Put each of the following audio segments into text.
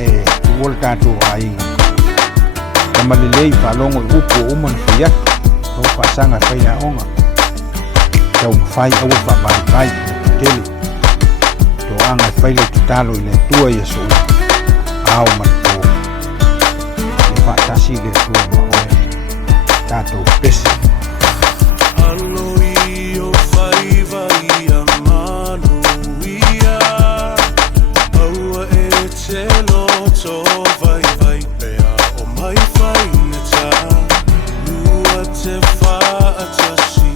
e wol tātou ainga. Ka malelei whalongo I upo umana whia, tau whaasanga whaina onga. Tau mwhai awa whamai tele. Tau anga whaile tutalo I le tua ia so ua. Ao manito. Le whaatasi le tua maoe. Tātou pesi. Alo I o faiva I a manu ia. Aua e te loto vai vai pea o mai whaine tā. Lua te whaatasi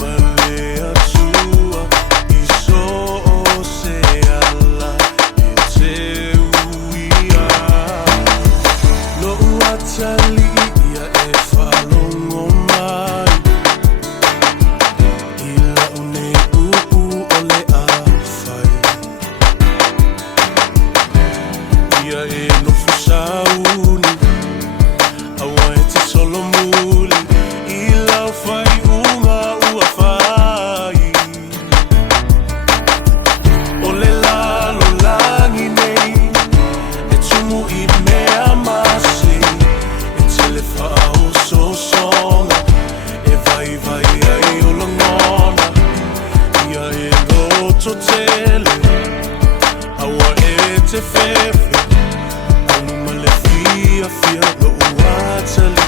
ma le atua I so o se ala I te uia. No uatali ia e whalongo mai. Ila une uu o le awhai. Ia e nofu sauni, awa e te solo muli. Ila o whai unga ua whai. O le lalo langi nei, e tumu I mea masi. E tele whao so songa, e vai vai ai o langona. Ia e loto tele, awa e te fefe. Anuma le fia fia lo uatali.